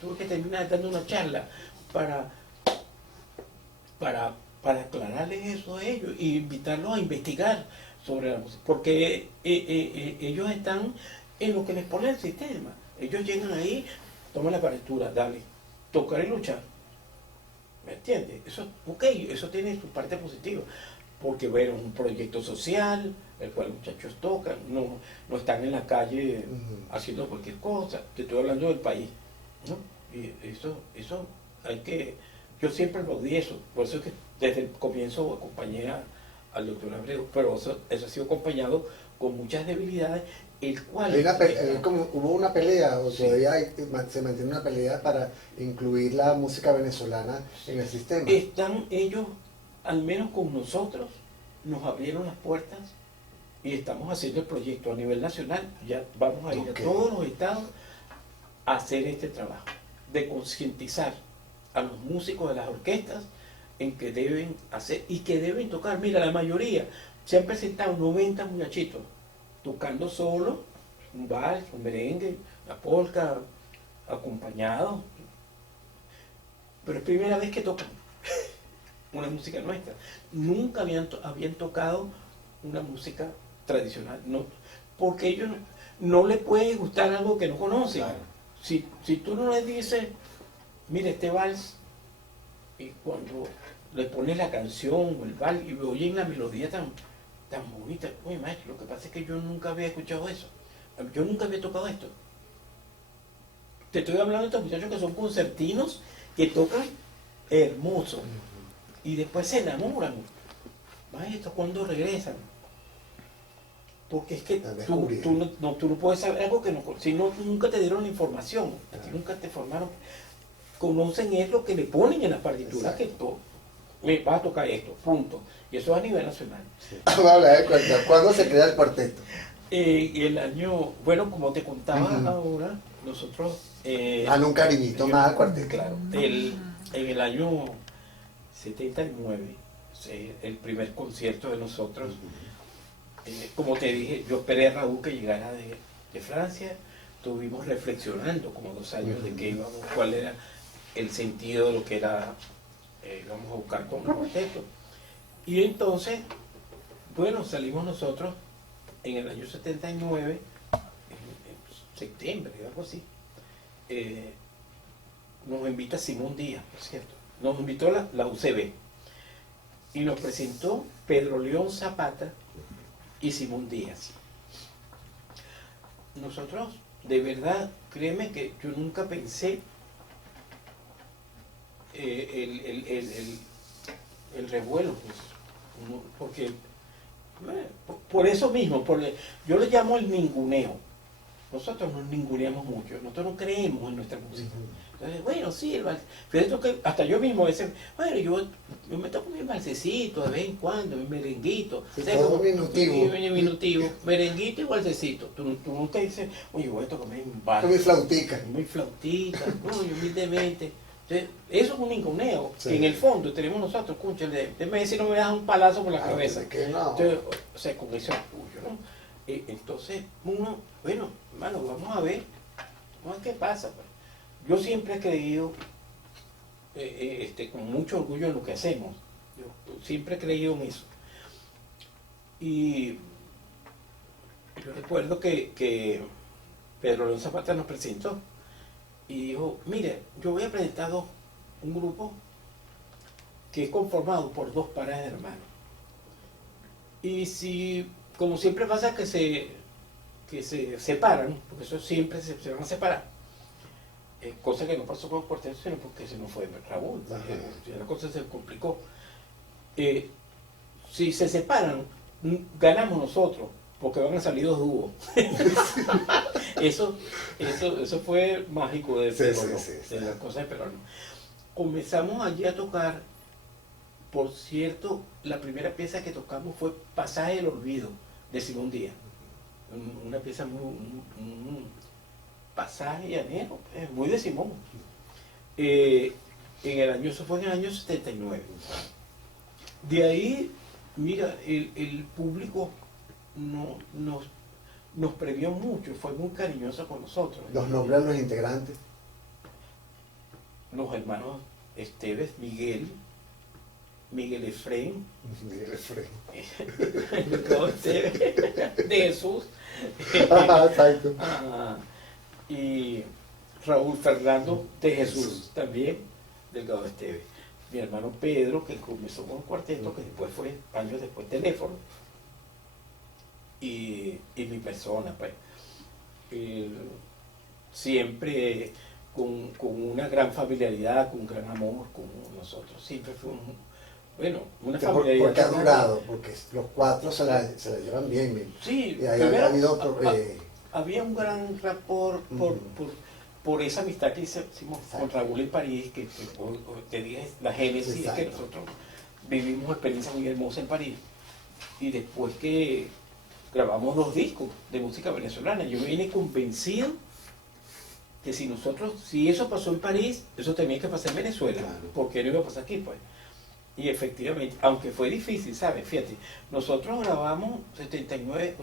Tuve que terminar dando una charla para aclararles eso a ellos y invitarlos a investigar sobre la música, porque ellos están en lo que les pone el sistema. Ellos llegan ahí, toman la partitura, dale, tocar y luchar. ¿Me entiendes? Eso, ok, eso tiene su parte positiva, porque bueno, es un proyecto social, el cual los muchachos tocan, no están en la calle haciendo cualquier cosa. Te estoy hablando del país, ¿no? Y eso hay que, yo siempre lo di eso, por eso es que desde el comienzo acompañé al doctor Abreu, pero eso ha sido acompañado con muchas debilidades, el cual... hubo una pelea, o sí, todavía se mantiene una pelea para incluir la música venezolana en el sistema. Están ellos, al menos con nosotros, nos abrieron las puertas y estamos haciendo el proyecto a nivel nacional. Ya vamos a ir a todos los estados a hacer este trabajo de concientizar a los músicos de las orquestas en que deben hacer y que deben tocar. Mira, la mayoría se han presentado 90 muchachitos tocando solo, un vals, un merengue, la polka, acompañado, pero es primera vez que tocan una música nuestra. Nunca habían tocado una música tradicional, no, porque ellos no les puede gustar algo que no conocen. Claro. Si tú no les dices, mire este vals, y cuando le pones la canción o el vals y oyen la melodía tan bonita, oye maestro, lo que pasa es que yo nunca había escuchado eso, yo nunca había tocado esto. Te estoy hablando de estos muchachos que son concertinos, que tocan hermoso, y después se enamoran. Maestro, ¿cuándo regresan? Porque es que tú no puedes saber algo que no, si no, nunca te dieron la información, nunca te formaron. Conocen es lo que le ponen en las partituras, que todo, me vas a tocar esto, punto. Y eso es a nivel nacional. Sí. ¿Cuándo se crea el cuarteto? El año, bueno, como te contaba ahora, nosotros... un cariñito más al cuarteto. Claro, en el año 79, el primer concierto de nosotros, como te dije, yo esperé a Raúl que llegara de Francia, estuvimos reflexionando como 2 años de qué íbamos, cuál era el sentido de lo que era, íbamos a buscar como cuarteto. Y entonces, bueno, salimos nosotros en el año 79, en septiembre, algo así. Nos invita Simón Díaz, por cierto. Nos invitó la UCB y nos presentó Pedro León Zapata y Simón Díaz. Nosotros, de verdad, créeme que yo nunca pensé el revuelo, pues, porque por eso mismo, yo le llamo el ninguneo. Nosotros nos ninguneamos mucho, nosotros no creemos en nuestra música. Entonces, bueno, sí, fíjate que hasta yo mismo a veces, bueno, yo me toco mi valsecito de vez en cuando, mi merenguito. Sí, todo minutivo, merenguito y valsecito. Tú nunca dices, oye, voy a tocarme un vals. Muy flautica. Muy flautica, oye, humildemente. Entonces, eso es un ninguneo. Sí. En el fondo tenemos nosotros, escúchale, déjame decir, no me das un palazo por la cabeza. Que no. Entonces, o sea, con ese orgullo, ¿no? Entonces, bueno, hermano, vamos a ver qué pasa. Yo siempre he creído con mucho orgullo en lo que hacemos. Yo siempre he creído en eso. Y yo recuerdo que Pedro León Zapata nos presentó y dijo, mire, yo voy a presentar un grupo que es conformado por 2 pares de hermanos. Y si, como siempre pasa que se separan, porque eso siempre se van a separar, cosa que no pasó con los cuartetos, sino porque se nos fue Raúl, la cosa se complicó. Si se separan, ganamos nosotros, porque van a salir 2 dúos. eso fue mágico de la cosa de Perón. Comenzamos allí a tocar. Por cierto, la primera pieza que tocamos fue Pasaje del Olvido, de Simón Díaz. Una pieza un pasaje llanero, muy de Simón. Eso fue en el año 79. De ahí, mira, el público nos premió mucho, fue muy cariñoso con nosotros. Los nombran los integrantes. Los hermanos Esteves, Miguel Efrén, de Jesús, Exacto. y Raúl Fernando de Jesús también, Delgado Esteves. Mi hermano Pedro, que comenzó con el cuarteto, que después fue, años después, Teléfono, y mi persona, pues. Siempre con una gran familiaridad, con un gran amor con nosotros. Siempre fue una familiaridad. Porque ha durado, porque los cuatro se la llevan bien. Sí, y ahí ha habido había un gran rapport por esa amistad que hicimos con Raúl en París, que te dije, la génesis es que nosotros vivimos experiencias muy hermosas en París, y después que grabamos 2 discos de música venezolana, yo vine convencido que si eso pasó en París, eso tenía que pasar en Venezuela, porque no iba a pasar aquí, pues. Y efectivamente, aunque fue difícil, ¿sabes? Fíjate, nosotros grabamos 79,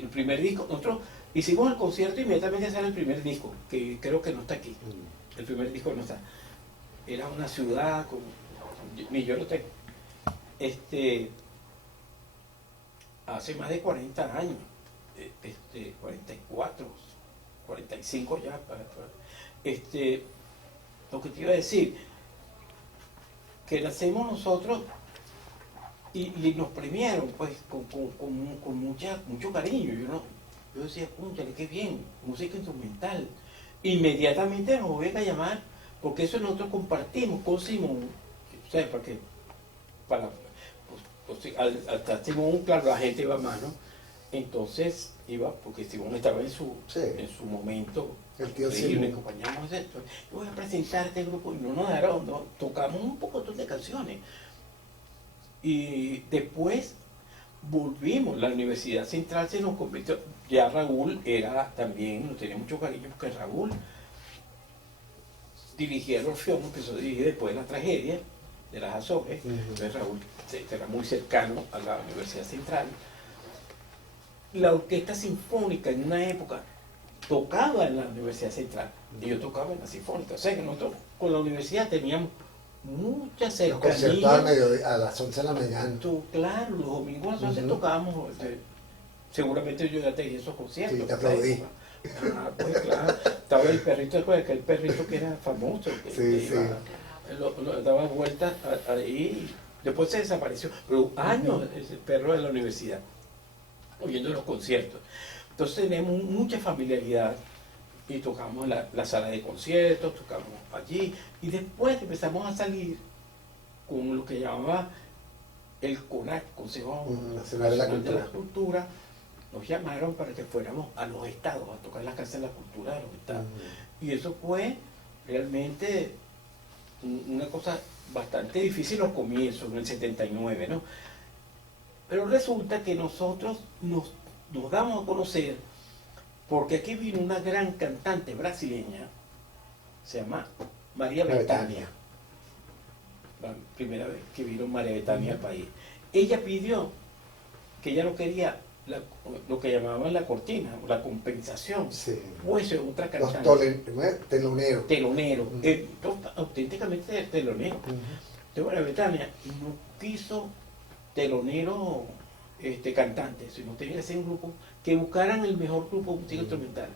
el primer disco, nosotros hicimos el concierto y inmediatamente sale el primer disco, que creo que no está aquí. El primer disco no está. Era una ciudad, ni yo lo tengo. Hace más de 40 años, 44, 45 ya. Lo que te iba a decir, que lo hacemos nosotros y nos premiaron pues con mucho cariño. Yo decía, cónchale, qué bien, música instrumental. Inmediatamente nos vuelven a llamar, porque eso nosotros compartimos con Simón, o sea, hasta Simón, claro, la gente iba más, ¿no? Entonces porque Simón estaba en su momento. El tío y me Simón. acompañamos esto. Yo voy a presentar este grupo y no nos dejaron, tocamos un poco de canciones. Y después volvimos, la Universidad Central se nos convirtió, ya Raúl era también, nos tenía mucho cariño porque Raúl dirigía el Orfeón, empezó a dirigir después de la tragedia de las Azogues. Entonces Raúl era muy cercano a la Universidad Central. La orquesta sinfónica en una época tocaba en la Universidad Central y yo tocaba en la Sinfónica. O sea que nosotros con la universidad teníamos mucha Los conciertos cercanía. a las 11 de la mañana. Claro, los domingos a las 11 tocábamos. Seguramente yo ya te di esos conciertos. Sí, te aplaudí. Pues claro, estaba el perrito, aquel perrito que era famoso, que daba vueltas ahí, después se desapareció, pero años ese perro de la universidad, oyendo los conciertos. Entonces tenemos mucha familiaridad y tocamos la sala de conciertos, tocamos allí, y después empezamos a salir con lo que llamaba el CONAC, Consejo Nacional de la Cultura. Nos llamaron para que fuéramos a los estados, a tocar las casas de la cultura de los estados. Y eso fue realmente una cosa bastante difícil los comienzos, en el 79, ¿no? Pero resulta que nosotros nos damos a conocer porque aquí vino una gran cantante brasileña, se llama María Bethânia. La primera vez que vino María Bethânia al país. Ella pidió que ella no quería lo que llamaban la cortina, la compensación. Sí. Pues otra cantante. Los teloneros. Telonero, auténticamente telonero. Entonces, María Bethânia no quiso telonero cantante, sino tenía que ser un grupo que buscaran el mejor grupo de música instrumental.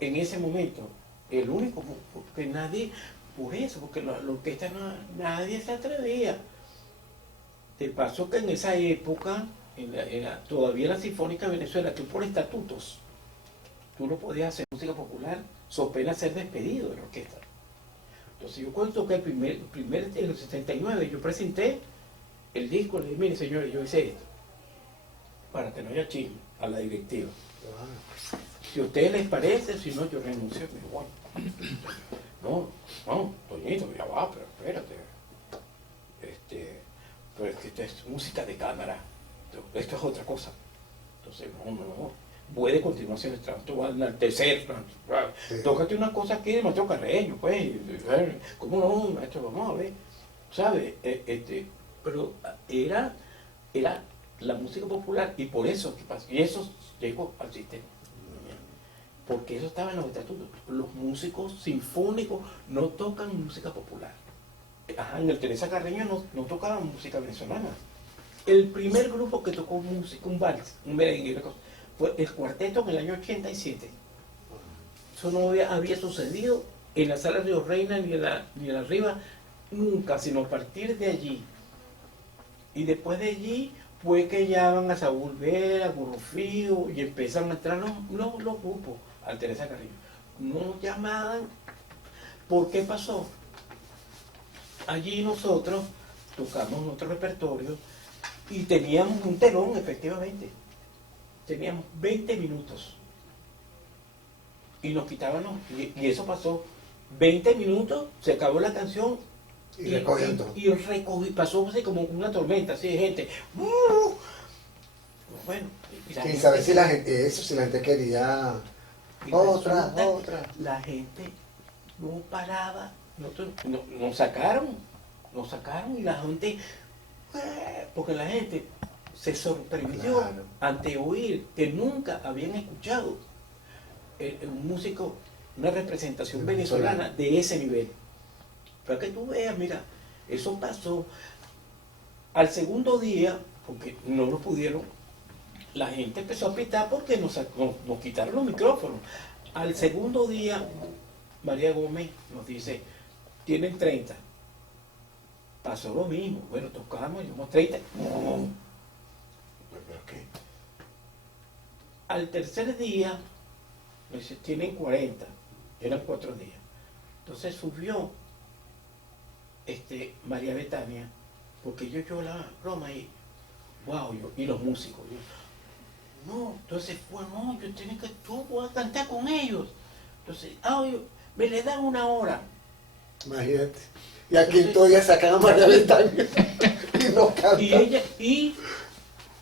En ese momento, el único, porque nadie, por eso, porque la orquesta nadie se atrevía. De paso que en esa época, todavía la Sinfónica de Venezuela, tú por estatutos, tú no podías hacer música popular, so pena ser despedido de la orquesta. Entonces yo cuando toqué en el 79, yo presenté el disco, le dije, mire señores, yo hice esto, para que no haya chisme a la directiva. Si a ustedes les parece, si no, yo renuncio. Me digo, bueno, no, Toñito, ya va, pero espérate. Pero es que esto es música de cámara, esto es otra cosa. Entonces, no, puede continuar haciendo el trabajo, tú vas a enaltecer, Sí. tócate una cosa aquí de maestro Carreño, pues, ¿cómo no, maestro? Vamos a ver, ¿sabes? Pero era la música popular, y por eso, ¿qué pasa? Y eso llegó al sistema. Porque eso estaba en los estatutos. Los músicos sinfónicos no tocan música popular. Ajá, en el Teresa Carreño no tocaban música venezolana. El primer grupo que tocó música, un vals, un merengue, una cosa, fue el cuarteto en el año 87. Eso no había sucedido en la Sala Río Reina ni en la Riva, nunca, sino a partir de allí. Y después de allí fue que llaman a Saúl Vera, a Gurrufío, y empiezan a entrar los grupos al Teresa Carreño. No llamaban. ¿Por qué pasó? Allí nosotros tocamos nuestro repertorio y teníamos un telón, efectivamente. Teníamos 20 minutos. Y nos quitábamos, y eso pasó. 20 minutos, se acabó la canción. Y recogían todo. Y pasó así como una tormenta, así de gente. Bueno, Sin saber si la gente quería otra. La gente no paraba, nos sacaron y la gente, porque la gente se sorprendió Claro. ante oír que nunca habían escuchado un músico, una representación venezolana de ese nivel. Para que tú veas, mira, eso pasó al segundo día, porque no lo pudieron, la gente empezó a pitar porque nos quitaron los micrófonos. Al segundo día, María Gómez nos dice, tienen 30. Pasó lo mismo, bueno, tocamos, llevamos 30. Al tercer día, me dice, tienen 40, eran 4 días. Entonces subió María Betania, porque yo la broma y wow, y los músicos. No, entonces fue, no, tú vas a cantar con ellos. Entonces, me le dan 1 hora. Imagínate. Y aquí todavía sacan a María Betania y nos canta. Y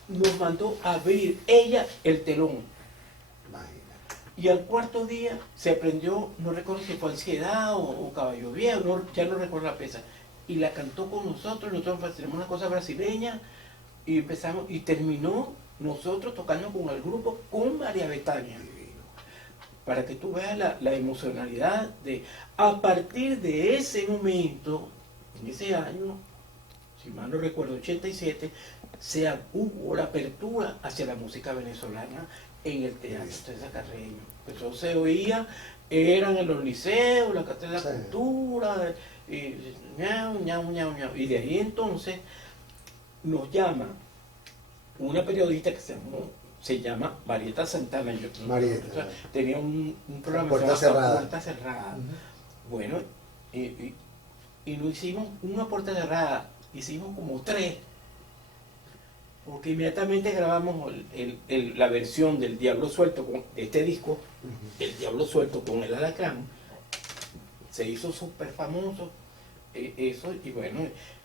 nos mandó a abrir ella el telón. Imagínate. Y al cuarto día se aprendió, no recuerdo si fue Ansiedad o Caballo Viejo, ya no recuerdo la pieza. Y la cantó con nosotros tenemos una cosa brasileña y empezamos, y terminó nosotros tocando con el grupo, con María Betania. Para que tú veas la emocionalidad de, a partir de ese momento, en ese año, si mal no recuerdo, 87, hubo la apertura hacia la música venezolana en el Teatro Teresa Carreño. Eso se oía, eran en los liceos, la Cátedra de la Cultura, y ñau. Y de ahí entonces nos llama una periodista que se llama Marieta Santana. Marieta. O sea, tenía un programa Puerta que se llamaba Cerrada. Puerta Cerrada. Bueno, y no hicimos una puerta cerrada, hicimos como 3. Porque inmediatamente grabamos la versión del Diablo Suelto con este disco, El Diablo Suelto con el Alacrán. Se hizo súper famoso eso, y bueno,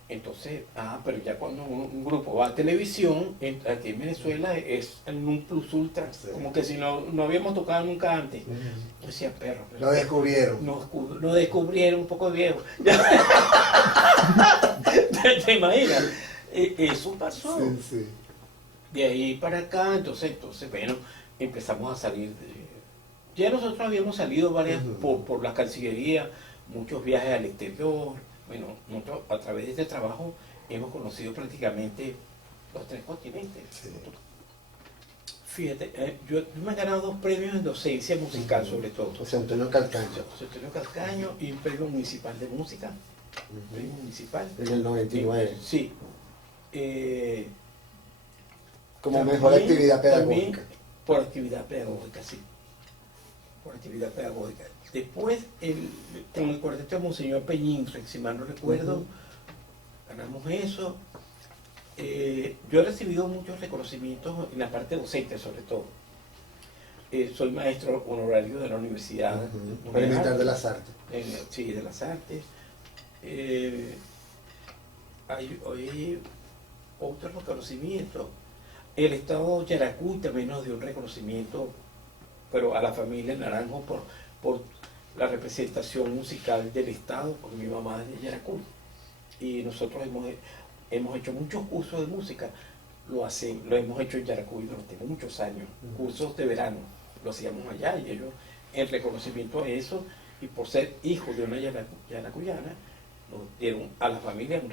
entonces, pero ya cuando un grupo va a televisión, aquí en Venezuela es un plus ultra, como que si no habíamos tocado nunca antes. Decía, perro. Lo descubrieron. Nos descubrieron un poco viejo. ¿Te imaginas? Eso pasó. Sí. De ahí para acá, entonces bueno, empezamos a salir. Ya nosotros habíamos salido varias por la Cancillería, muchos viajes al exterior. Bueno, nosotros a través de este trabajo hemos conocido prácticamente los 3 continentes. Sí. Fíjate, yo me he ganado 2 premios en docencia musical, sobre todo. José Antonio Calcaño. José Antonio Calcaño y un premio municipal de música. Premio municipal. En el 99. Sí. Como También- mejor actividad pedagógica. también por actividad pedagógica, sí. Por actividad pedagógica. Después, con el cuarteto de Monseñor Peñín, si mal no recuerdo, ganamos eso. Yo he recibido muchos reconocimientos en la parte docente, sobre todo. Soy maestro honorario de la Universidad Militar de las Artes. Sí, de las artes. Hay otros reconocimientos. El Estado Yaracuy también nos dio un reconocimiento, pero a la familia Naranjo por la representación musical del Estado, porque mi mamá es de Yaracuy. Y nosotros hemos hecho muchos cursos de música, lo hemos hecho en Yaracuy durante muchos años, cursos de verano, lo hacíamos allá, y ellos, en reconocimiento a eso, y por ser hijo de una yaracuyana, nos dieron a la familia un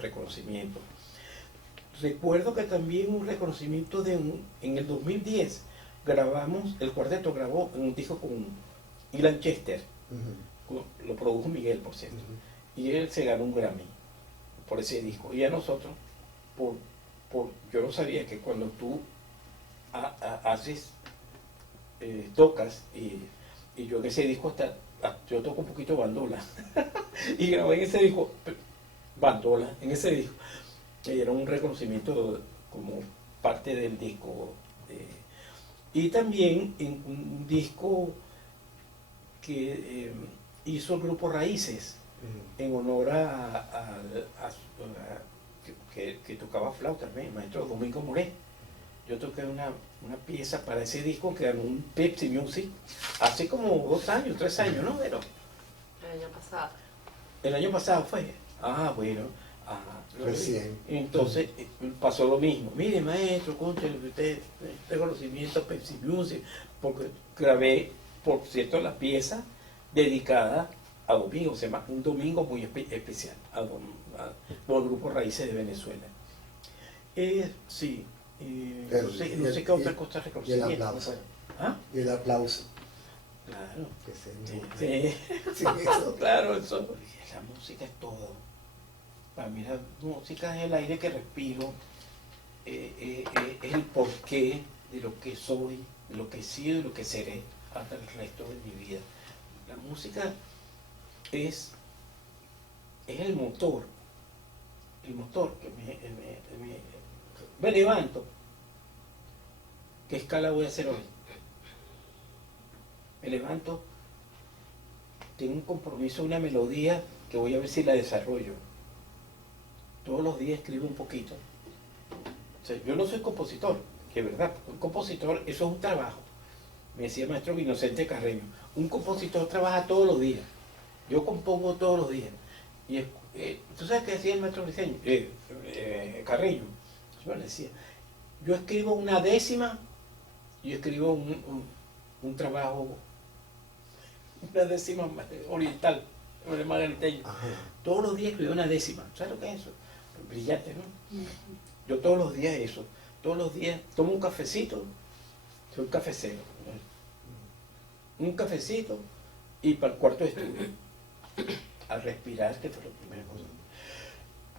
reconocimiento. Recuerdo que también un reconocimiento en el 2010 el cuarteto grabó un disco con Ilan Chester, lo produjo Miguel, por cierto, y él se ganó un Grammy por ese disco. Y a nosotros, yo no sabía que cuando tú haces, tocas, y yo en ese disco yo toco un poquito bandola, y grabé en ese disco, bandola, en ese disco, que era un reconocimiento como parte del disco. Y también en un disco que hizo el grupo Raíces, en honor que tocaba flauta, el maestro Domingo Moré. Yo toqué una pieza para ese disco que ganó un Pepsi Music hace como 2 años, 3 años, ¿no? Pero El año pasado. el año pasado fue. Ah, bueno. Recién. Entonces pasó lo mismo. Mire, maestro, conche, usted reconocimiento a Pepsi Music, porque grabé, por cierto, la pieza dedicada a Domingo, se llama Un Domingo Muy Especial, por el grupo Raíces de Venezuela. Sí, no sé qué otra cosa Y el reconocimiento. aplauso. ¿Ah? Y el aplauso. Claro. Que Sí, sí, eso. claro, eso. La música es todo. Para mí la música es el aire que respiro, es el porqué de lo que soy, de lo que he sido y lo que seré hasta el resto de mi vida. La música es el motor que me levanto. ¿Qué escala voy a hacer hoy? Me levanto, tengo un compromiso, una melodía que voy a ver si la desarrollo. Todos los días escribo un poquito. O sea, yo no soy compositor, que es verdad, un compositor, eso es un trabajo. Me decía el maestro Inocente Carreño, un compositor trabaja todos los días. Yo compongo todos los días. Y ¿tú sabes qué decía el maestro Carreño? Yo le decía, yo escribo una décima, yo escribo un trabajo, una décima oriental, margariteño. Todos los días escribo una décima. ¿Sabes lo que es eso? Brillante, ¿no? Yo todos los días eso. Todos los días tomo un cafecito, soy un cafecero. Un cafecito y para el cuarto de estudio. Al respirar, que fue la primera cosa.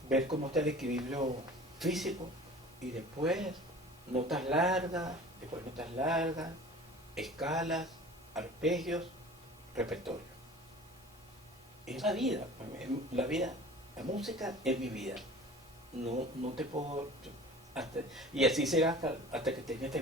Ver cómo está el equilibrio físico y después notas largas, escalas, arpegios, repertorio. Es la vida, la música es mi vida. No te puedo... y así será hasta que tenga este